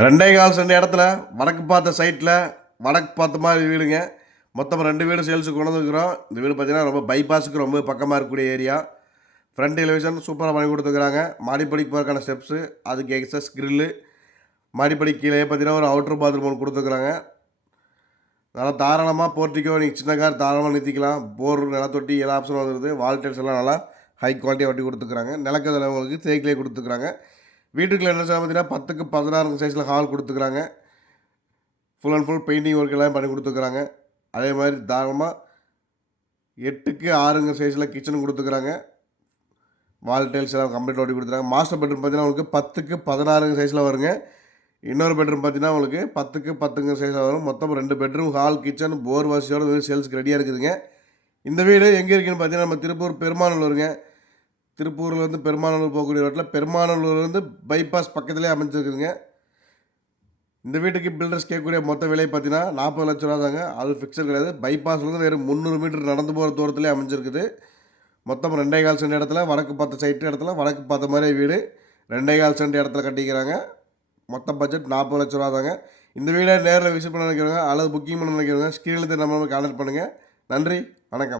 2.25 send இடத்துல வடக்கு பார்த்த சைட்டில் வடக்கு பார்த்த மாதிரி வீடுங்க. மொத்தம் 2 வீடு சேல்ஸுக்கு கொண்டு வந்துருக்குறோம். இந்த வீடு பார்த்தீங்கன்னா ரொம்ப பைபாஸுக்கு ரொம்ப பக்கமாக இருக்கக்கூடிய ஏரியா. ஃப்ரண்ட் எலிவேஷன் சூப்பராக பண்ணி கொடுத்துருக்குறாங்க. மாடிப்படிக்கு போகிறதுக்கான ஸ்டெப்ஸு, அதுக்கு எக்ஸஸ் கிரில்லு, மாடிப்படி கீழே பார்த்தீங்கன்னா ஒரு அவுட்டர் பாத்ரூம் ஒன்று கொடுத்துருக்குறாங்க. நல்லா தாராளமாக போர்ட்டிக்கோ நீங்கள் சின்ன கார் தாராளமாக நிறுத்திக்கலாம். போர் நிலத்தொட்டி எல்லா ஆப்ஷனும் வந்துருது. வால் டைல்ஸ் எல்லாம் நல்லா ஹை குவாலிட்டியாக வட்டி கொடுத்துருக்குறாங்க. நிலக்கதில் உங்களுக்கு தேக்கிலே கொடுத்துருக்குறாங்க. வீட்டுக்குள்ள என்ன பார்த்தீங்கன்னா 10க்கு 16 சைஸில் ஹால் கொடுத்துருக்குறாங்க. Full and full painting work எல்லாம் பண்ணி கொடுத்துருக்குறாங்க. அதே மாதிரி தாராளமாக 8க்கு 6 சைஸில் கிச்சன் கொடுத்துருக்குறாங்க. வால் டைல்ஸ் எல்லாம் கம்ப்ளீட் ஓட்டி கொடுத்துருக்காங்க. மாஸ்டர் பெட்ரூம் பார்த்தீங்கன்னா உங்களுக்கு 10க்கு 16 சைஸில் வருங்க. இன்னொரு பெட்ரூம் பார்த்தீங்கன்னா உங்களுக்கு 10க்கு 10 சைஸில் வரும். மொத்தம் 2 பெட்ரூம், ஹால், கிச்சன், போர் வசதியோடு சேல்ஸுக்கு ரெடியாக இருக்குதுங்க. இந்த வீடு எங்கே இருக்குதுன்னு பார்த்தீங்கன்னா நம்ம திருப்பூர் பெருமாநல்லூருங்க. திருப்பூர்லேருந்து பெருமாநல்லூர் போகக்கூடிய ரோட்டில் பெருமாநல்லூர்லேருந்து பைபாஸ் பக்கத்துலேயே அமைஞ்சிருக்குதுங்க. இந்த வீட்டுக்கு பில்டர்ஸ் கேட்கக்கூடிய மொத்த விலை பார்த்தீங்கன்னா 40 லட்ச ரூபா தாங்க. அது ஃபிக்ஸட் கிடையாது. பைபாஸ்லேருந்து வெறும் 300 மீட்டர் நடந்து போகிற தூரத்துலேயே அமைஞ்சிருக்குது. மொத்தம் 2.25 சென்ட் இடத்துல வடக்கு பார்த்த சைட்டு இடத்துல வடக்கு பார்த்த மாதிரி வீடு 2.25 சென்ட் இடத்துல கட்டிக்கிறாங்க. மொத்த பட்ஜெட் 40 லட்ச ரூபா தாங்க. இந்த வீடை நேரில் விசிட் பண்ண நினைக்கிறவங்க அல்லது புக்கிங் பண்ண நினைக்கிறவங்க ஸ்க்ரீனில் நம்ம கான்டாக்ட் பண்ணுங்கள். நன்றி, வணக்கம்.